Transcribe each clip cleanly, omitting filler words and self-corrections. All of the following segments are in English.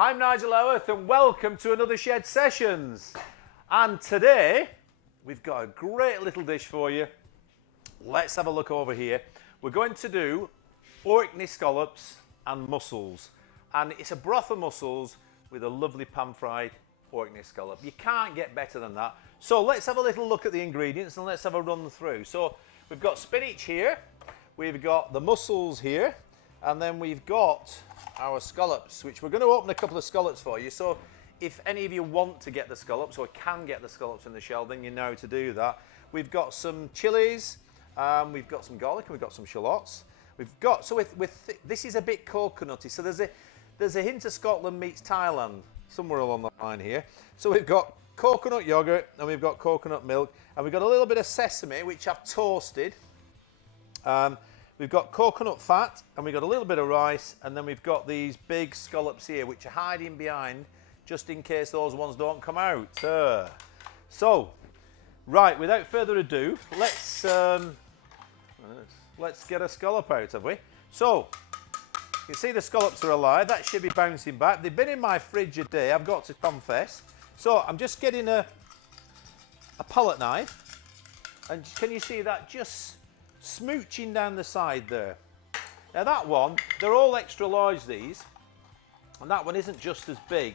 I'm Nigel Howarth and welcome to another Shed Sessions. And today we've got a great little dish for you. Let's have a look over here. We're going to do Orkney scallops and mussels. And it's a broth of mussels with a lovely pan-fried Orkney scallop. You can't get better than that. So let's have a little look at the ingredients and let's have a run through. So we've got spinach here, we've got the mussels here, and then we've got our scallops, which we're going to open a couple of scallops for you. So if any of you want to get the scallops or can get the scallops in the shell, then you know how to do that. We've got some chilies, we've got some garlic, and we've got some shallots. We've got, so this is a bit coconutty, so there's a hint of Scotland meets Thailand somewhere along the line here. So we've got coconut yogurt and we've got coconut milk, and we've got a little bit of sesame which I've toasted. We've got coconut fat, and we've got a little bit of rice, and then we've got these big scallops here which are hiding behind just in case those ones don't come out. So, right, without further ado, let's get a scallop out, have we? So, you see the scallops are alive. That should be bouncing back. They've been in my fridge a day, I've got to confess. So I'm just getting a palette knife, and can you see that just smooching down the side there? Now that one, they're all extra large these, and that one isn't just as big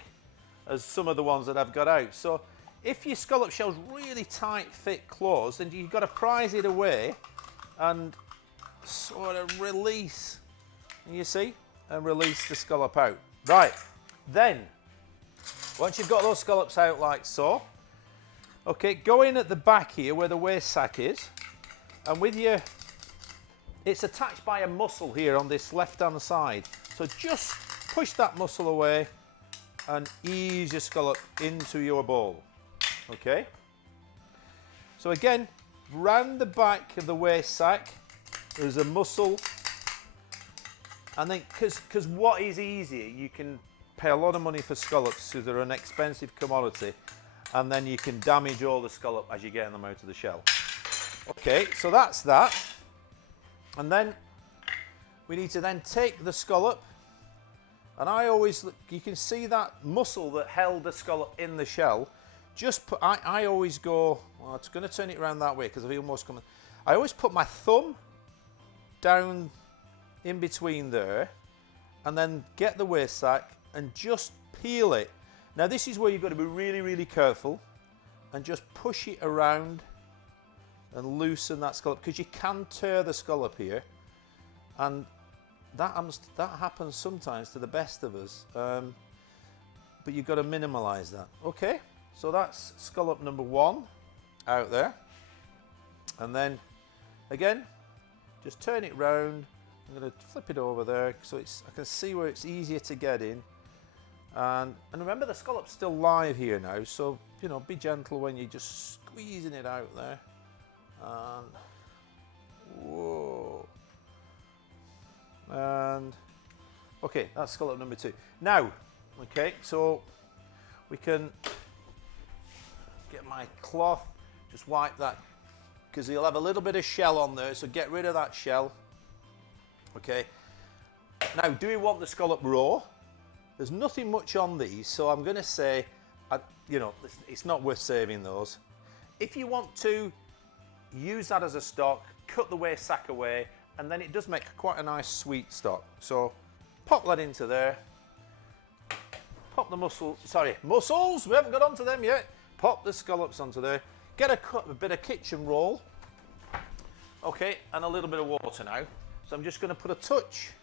as some of the ones that I've got out. So if your scallop shell's really tight, fit, closed, then you've got to prise it away and sort of release, you see, and release the scallop out. Right, then, once you've got those scallops out like so, okay, go in at the back here where the waste sack is, and with your, it's attached by a mussel here on this left-hand side. So just push that mussel away and ease your scallop into your bowl, okay? So again, round the back of the waste sack, there's a mussel, and then, because what is easier, you can pay a lot of money for scallops because they're an expensive commodity, and then you can damage all the scallop as you're getting them out of the shell. Okay, so that's that. And then we need to then take the scallop, and I always, you can see that mussel that held the scallop in the shell. Just put, I always go, well, it's going to turn it around that way because I feel most coming. I always put my thumb down in between there, and then get the waste sack and just peel it. Now this is where you've got to be really, really careful and just push it around and loosen that scallop, because you can tear the scallop here, and that happens sometimes to the best of us, but you've got to minimize that. Okay, so that's scallop number one out there, and then again just turn it round. I'm going to flip it over there so I can see where it's easier to get in, and remember the scallop's still live here now, so you know, be gentle when you're just squeezing it out there. And whoa, and okay, that's scallop number two. Now, okay, so we can get my cloth, just wipe that, because you'll have a little bit of shell on there, so get rid of that shell. Okay, now do we want the scallop raw? There's nothing much on these, so I'm going to say, you know, it's not worth saving those. If you want to use that as a stock, cut the waste sack away, and then it does make quite a nice sweet stock. So pop that into there, pop the mussels, we haven't got onto them yet. Pop the scallops onto there, get a bit of kitchen roll, okay, and a little bit of water now. So I'm just going to put a touch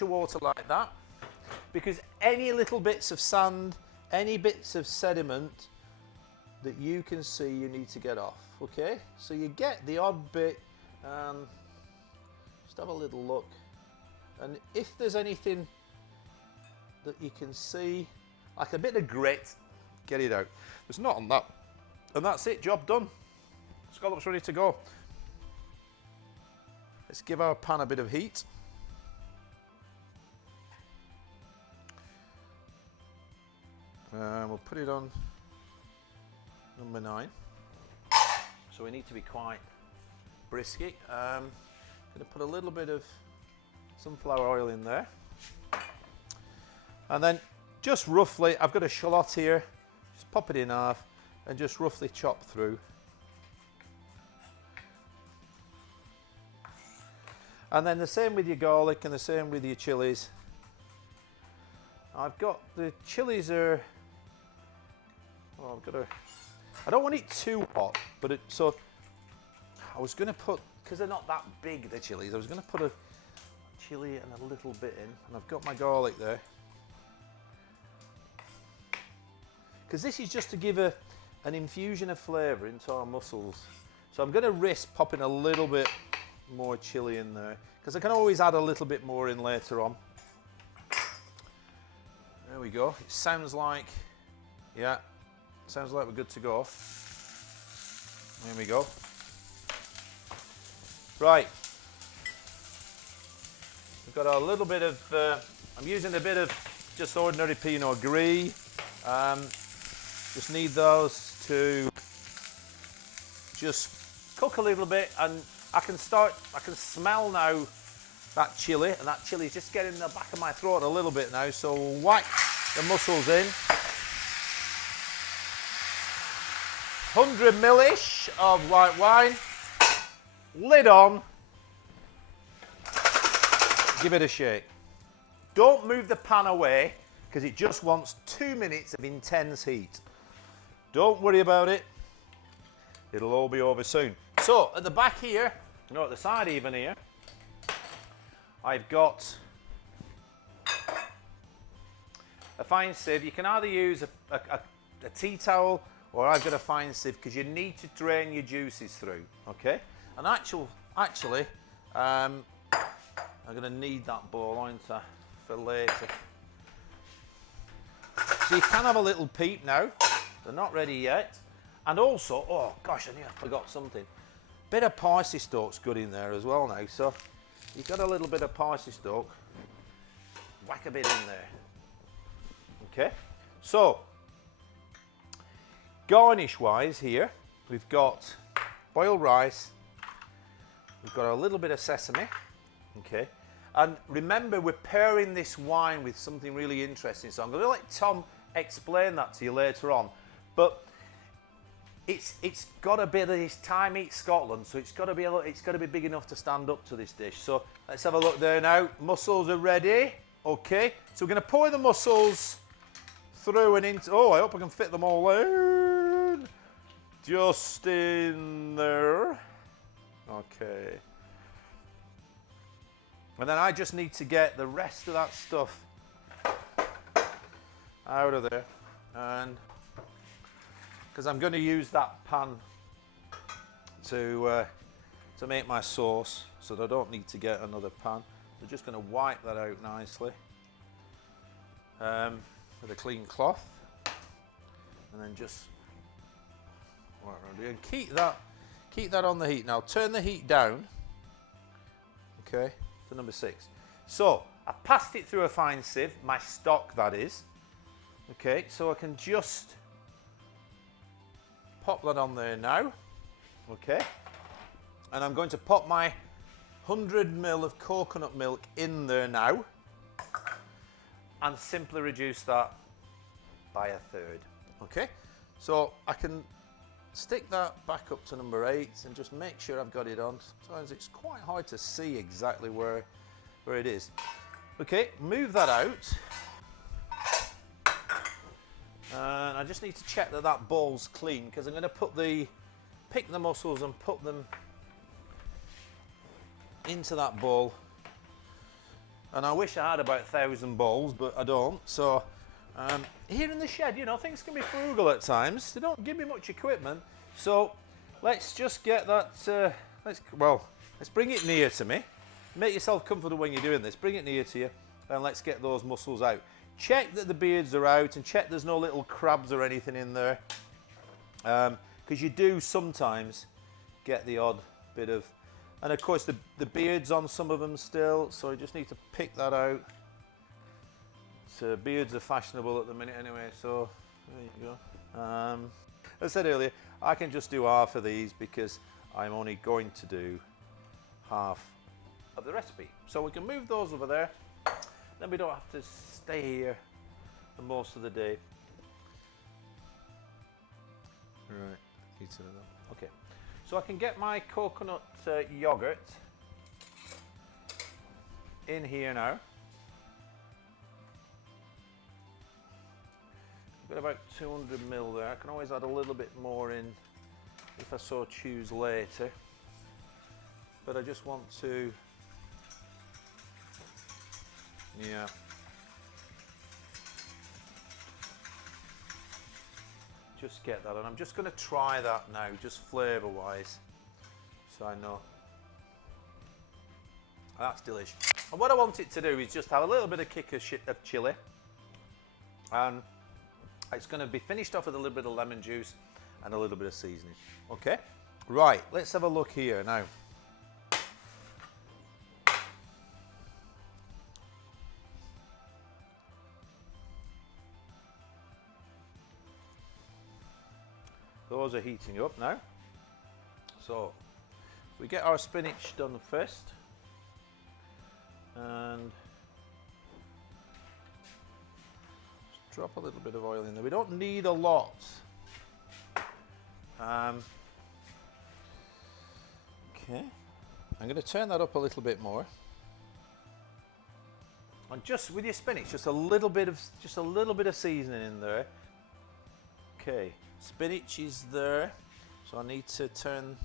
of water like that, because any little bits of sand, any bits of sediment that you can see, you need to get off. Okay, so you get the odd bit, just have a little look, and if there's anything that you can see, like a bit of grit, get it out. There's not on that, and that's it, job done. Scallops ready to go. Let's give our pan a bit of heat. We'll put it on number 9. So we need to be quite brisky. I'm going to put a little bit of sunflower oil in there. And then just roughly, I've got a shallot here, just pop it in half and just roughly chop through. And then the same with your garlic and the same with your chilies. I've got the chilies are, well, I don't want it too hot, but so I was going to put, because they're not that big, the chilies, I was going to put a chili and a little bit in, and I've got my garlic there. Because this is just to give an infusion of flavour into our mussels. So I'm going to risk popping a little bit more chili in there, because I can always add a little bit more in later on. There we go. It sounds like, yeah, sounds like we're good to go. There we go. Right. We've got a little bit of, I'm using a bit of just ordinary Pinot Gris. Just need those to just cook a little bit, and I can smell now that chili, and that chili is just getting in the back of my throat a little bit now, so we'll whack the mussels in. 100 ml-ish of white wine, lid on, give it a shake. Don't move the pan away, because it just wants 2 minutes of intense heat. Don't worry about it, it'll all be over soon. So at the back here, no, at the side even here, I've got a fine sieve. You can either use a tea towel, or I've got a fine sieve, because you need to drain your juices through, okay? And actually, I'm going to need that bowl, aren't I, for later. So you can have a little peep now. They're not ready yet. And also, oh gosh, I forgot something. Bit of parsley stalk's good in there as well now. So you've got a little bit of parsley stalk. Whack a bit in there. Okay. So garnish wise here, we've got boiled rice. We've got a little bit of sesame. Okay. And remember, we're pairing this wine with something really interesting. So I'm going to let Tom explain that to you later on. But it's got a bit of this time eat Scotland, so it's got to be big enough to stand up to this dish. So let's have a look there now. Mussels are ready. Okay, so we're going to pour the mussels through and into. Oh, I hope I can fit them all in. Just in there. Okay. And then I just need to get the rest of that stuff out of there, and because I'm going to use that pan to make my sauce, so I don't need to get another pan. So just going to wipe that out nicely with a clean cloth, and then just work around it. And keep that on the heat. Now turn the heat down. Okay, to number 6. So I passed it through a fine sieve, my stock that is. Okay, so I can just pop that on there now. Okay, and I'm going to pop my 100 ml of coconut milk in there now, and simply reduce that by 1/3. Okay, so I can stick that back up to number 8 and just make sure I've got it on. Sometimes it's quite hard to see exactly where it is. Okay, move that out. And I just need to check that that bowl's clean, because I'm going to pick the mussels and put them into that bowl. And I wish I had about 1,000 bowls, but I don't. So here in the shed, you know, things can be frugal at times. They don't give me much equipment. So let's just get that, let's bring it near to me. Make yourself comfortable when you're doing this. Bring it near to you, and let's get those mussels out. Check that the beards are out, and check there's no little crabs or anything in there, because you do sometimes get the odd bit of, and of course the beard's on some of them still, so I just need to pick that out. So beards are fashionable at the minute anyway, so there you go. As I said earlier, I can just do half of these because I'm only going to do half of the recipe. So we can move those over there, then we don't have to stay here for most of the day. Right, heating it up. Okay, so I can get my coconut yoghurt in here now. I've got about 200 ml there. I can always add a little bit more in if I so choose later. But I just want to, yeah. Just get that, and I'm just going to try that now, just flavour wise, so I know. That's delicious. And what I want it to do is just have a little bit of kick of chilli, and it's going to be finished off with a little bit of lemon juice and a little bit of seasoning. Okay, right, let's have a look here now. Those are heating up now. So we get our spinach done first, and just drop a little bit of oil in there. We don't need a lot. Okay, I'm going to turn that up a little bit more. And just with your spinach, just a little bit of seasoning in there. Okay. Spinach is there, so I need to turn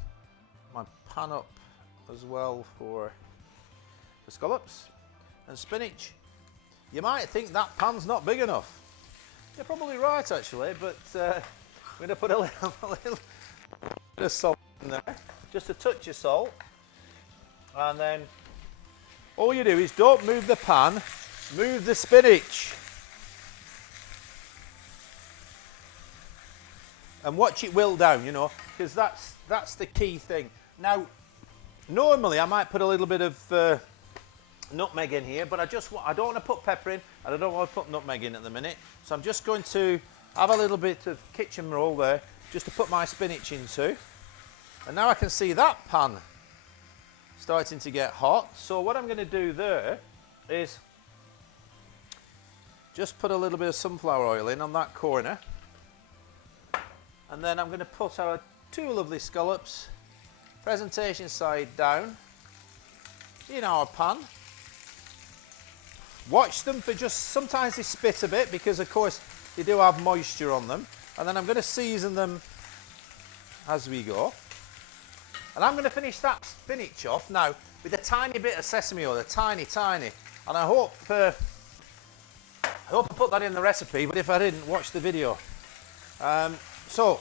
my pan up as well for the scallops. And spinach, you might think that pan's not big enough. You're probably right actually, but I'm going to put a little bit of salt in there, just a touch of salt. And then all you do is don't move the pan, move the spinach. And watch it wilt down, you know, because that's the key thing. Now, normally I might put a little bit of nutmeg in here, but I don't want to put pepper in, and I don't want to put nutmeg in at the minute. So I'm just going to have a little bit of kitchen roll there, just to put my spinach into. And now I can see that pan starting to get hot. So what I'm going to do there is just put a little bit of sunflower oil in on that corner. And then I'm going to put our two lovely scallops, presentation side down, in our pan. Watch them for just, sometimes they spit a bit because of course they do have moisture on them. And then I'm going to season them as we go. And I'm going to finish that spinach off now with a tiny bit of sesame oil, tiny. And I hope I put that in the recipe, but if I didn't, watch the video. So,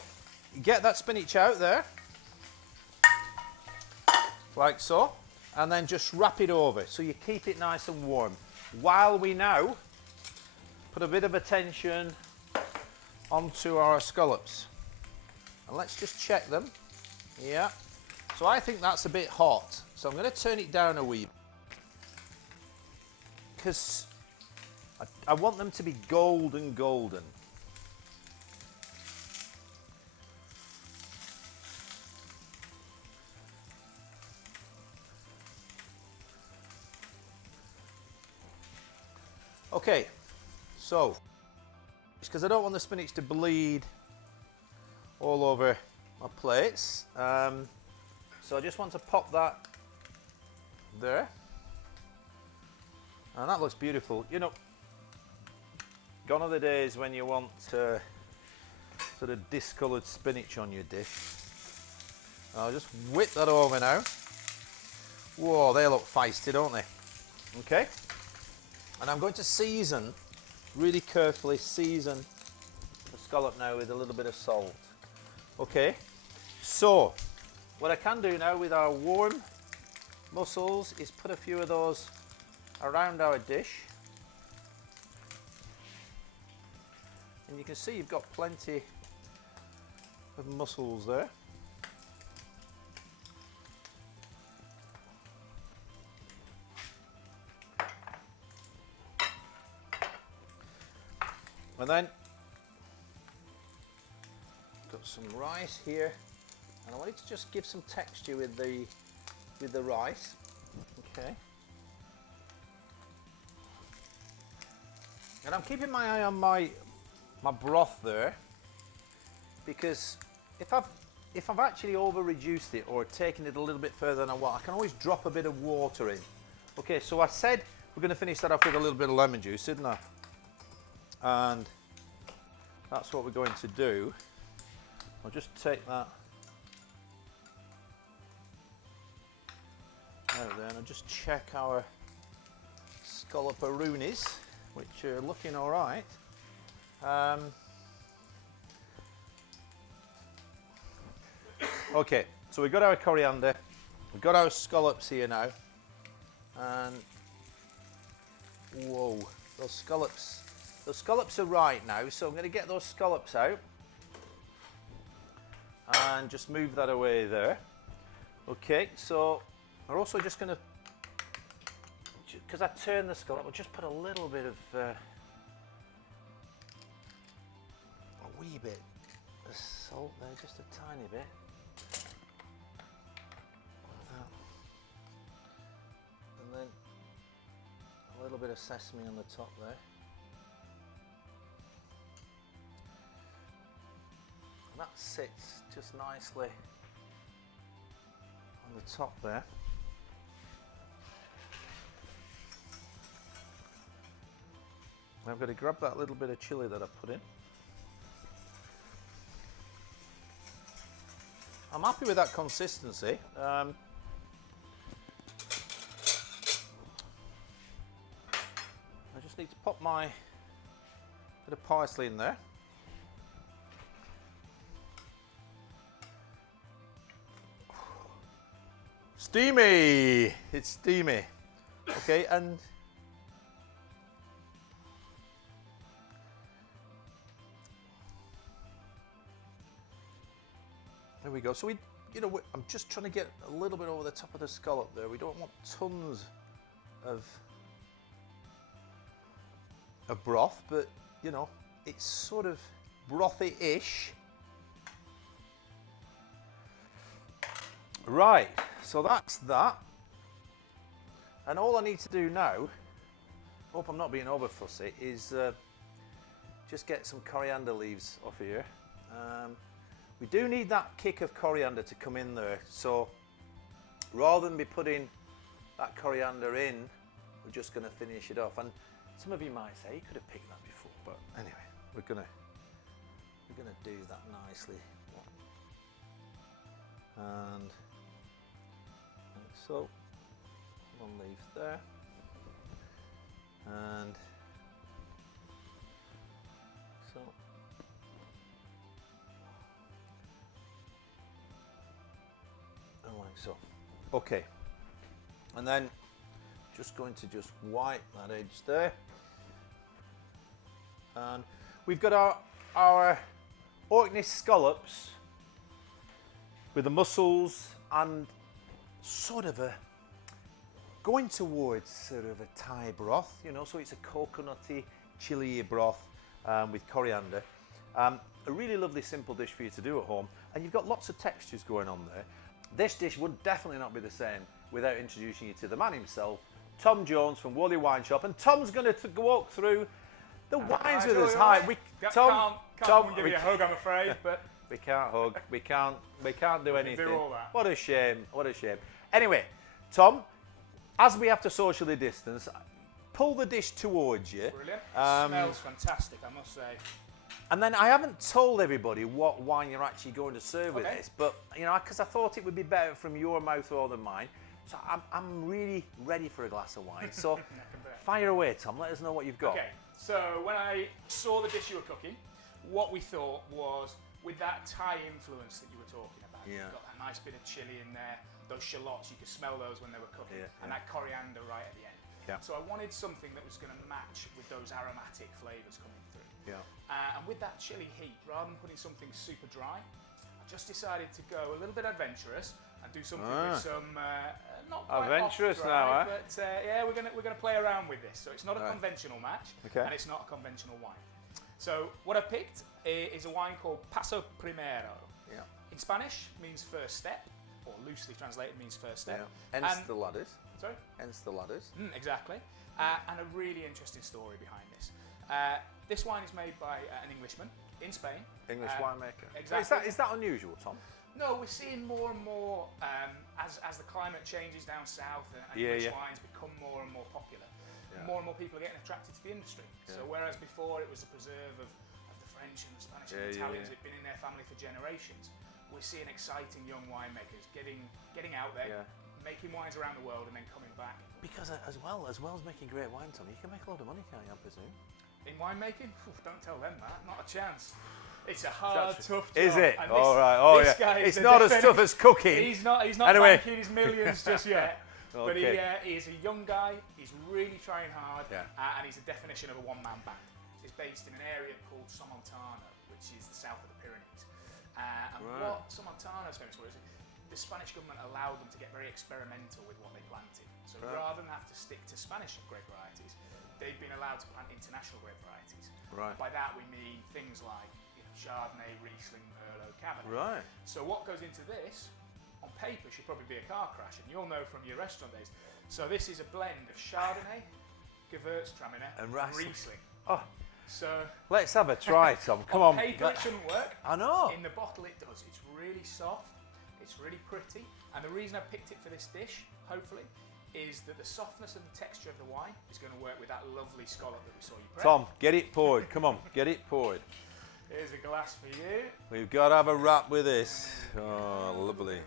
you get that spinach out there, like so, and then just wrap it over so you keep it nice and warm. While we now put a bit of attention onto our scallops. And let's just check them. Yeah. So I think that's a bit hot. So I'm going to turn it down a wee, because I want them to be golden. Okay, so it's because I don't want the spinach to bleed all over my plates. So I just want to pop that there. And that looks beautiful. You know, gone are the days when you want sort of discoloured spinach on your dish. I'll just whip that over now. Whoa, they look feisty, don't they? Okay. And I'm going to season, really carefully season the scallop now with a little bit of salt. Okay, so what I can do now with our warm mussels is put a few of those around our dish. And you can see you've got plenty of mussels there. And then got some rice here, and I wanted to just give some texture with the rice. Okay. And I'm keeping my eye on my broth there, because if I've actually over reduced it or taken it a little bit further than I want, I can always drop a bit of water in. Okay, so I said we're going to finish that off with a little bit of lemon juice, didn't I? And that's what we're going to do. I'll just take that out there and I'll just check our scalloparoonies, which are looking all right. Okay, so we've got our coriander, we've got our scallops here now, and whoa, those scallops are right now, so I'm going to get those scallops out and just move that away there. Okay, so we're also just going to, because I turned the scallop, we'll just put a little bit of a wee bit of salt there, just a tiny bit. And then a little bit of sesame on the top there. And that sits just nicely on the top there. I've got to grab that little bit of chilli that I put in. I'm happy with that consistency. I just need to pop my bit of parsley in there. Steamy! It's steamy. Okay, and there we go. So I'm just trying to get a little bit over the top of the scallop there. We don't want tons of broth, but it's sort of brothy-ish. Right, so that's that. And all I need to do now, hope I'm not being over fussy, is just get some coriander leaves off here. We do need that kick of coriander to come in there, so rather than be putting that coriander in, we're just going to finish it off. And some of you might say you could have picked that before, but anyway, we're gonna do that nicely. And like so, one leaf there, and so. Like so. Okay, and then just going to just wipe that edge there, and we've got our Orkney scallops with the mussels and sort of going towards sort of a Thai broth, so it's a coconutty chili broth with coriander. A really lovely simple dish for you to do at home, and you've got lots of textures going on there. This dish would definitely not be the same without introducing you to the man himself, Tom Jones from Woolley Wine Shop, and Tom's going to walk through the wines with us. Hi, Tom, can't give you a hug, I'm afraid, but we can't hug, we can't do anything. Do all that. What a shame, what a shame. Anyway, Tom, as we have to socially distance, pull the dish towards you. Brilliant. It smells fantastic, I must say. And then I haven't told everybody what wine you're actually going to serve with this, but because I thought it would be better from your mouth rather than mine. So I'm really ready for a glass of wine. So fire away, Tom. Let us know what you've got. Okay. So when I saw the dish you were cooking, what we thought was, with that Thai influence that you were talking about, you've got that nice bit of chili in there, those shallots, you could smell those when they were cooking, and that coriander right at the end. Yeah. So I wanted something that was going to match with those aromatic flavours coming through. Yeah. And with that chili heat, rather than putting something super dry, I just decided to go a little bit adventurous and do something with some not quite adventurous off now, dry, but yeah, we're gonna play around with this. So it's not a conventional match, and it's not a conventional wine. So what I picked is a wine called Paso Primero. Yeah. In Spanish means first step, or loosely translated means first step. Yeah. Hence the ladders. Sorry? Hence the ladders. Exactly. And a really interesting story behind this. This wine is made by an Englishman in Spain. English winemaker. Exactly. Is that unusual, Tom? No, we're seeing more and more as the climate changes down south and English wines become more and more popular. More and more people are getting attracted to the industry. So whereas before it was the preserve of the French and the Spanish and the Italians, it'd been in their family for generations. We're seeing exciting young winemakers getting out there, making wines around the world and then coming back. Because as well as making great wine, Tom, you can make a lot of money, can't you, I presume? In winemaking? Don't tell them that, not a chance. It's a hard, tough job. Is it? And All right. Oh, this guy it's not as tough as cooking. He's not anyway. banking his millions just yet. But Okay. he is a young guy. He's really trying hard, Yeah. And he's a definition of a one-man band. He's based in an area called Somontano, which is the south of the Pyrenees. What Somontano is famous for is the Spanish government allowed them to get very experimental with what they planted. So rather than have to stick to Spanish grape varieties, they've been allowed to plant international grape varieties. Right. By that we mean things like Chardonnay, Riesling, Merlot, Cabernet. Right. So what goes into this, on paper, should probably be a car crash, and you'll know from your restaurant days. So this is a blend of Chardonnay, Gewürztraminer, and Riesling. Oh, so let's have a try, Tom. Come on. on paper it shouldn't work. I know. In the bottle it does. It's really soft, it's really pretty, and the reason I picked it for this dish, hopefully, is that the softness and the texture of the wine is going to work with that lovely scallop that we saw you prep. Tom, get it poured. Come on, get it poured. Here's a glass for you. We've got to have a wrap with this. Oh, lovely.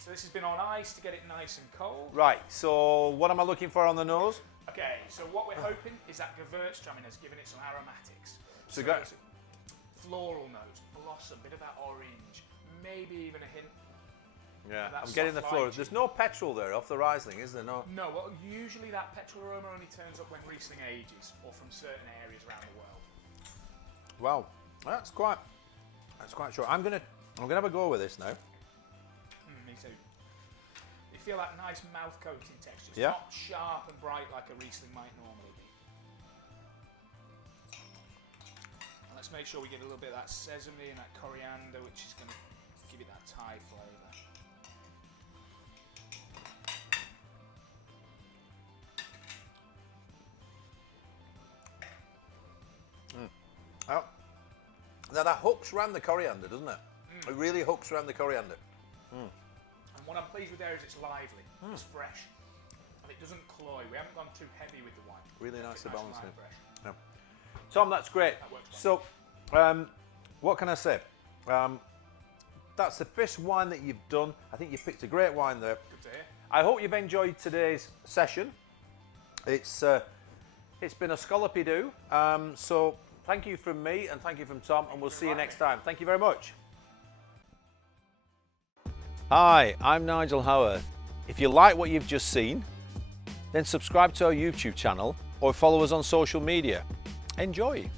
So this has been on ice to get it nice and cold. Right, so what am I looking for on the nose? Okay, so what we're hoping is that Gewürztraminer has given it some aromatics. So it's a floral notes, blossom, bit of that orange, maybe even a hint. Yeah, That I'm getting the soft floral. lychee. There's no petrol there off the Riesling, is there? No. No, well, usually that petrol aroma only turns up when Riesling ages or from certain areas around the world. Wow, that's quite short. I'm gonna have a go with this now. Me too. You feel that nice mouth coating texture. It's Yeah. not sharp and bright like a Riesling might normally be. And let's make sure we get a little bit of that sesame and that coriander, which is going to give it that Thai flavour. Oh. Now that hooks round the coriander, doesn't it? It really hooks round the coriander. And what I'm pleased with there is it's lively, it's fresh, and it doesn't cloy. We haven't gone too heavy with the wine. Really nice to balance and it. fresh. Yeah. Tom, that's great. That works So, what can I say? That's the first wine that you've done. I think you picked a great wine there. Good to hear. I hope you've enjoyed today's session. It's been a scallopy do. So thank you from me and thank you from Tom, and we'll see you next time. Thank you very much. Hi, I'm Nigel Howarth. If you like what you've just seen, then subscribe to our YouTube channel or follow us on social media. Enjoy.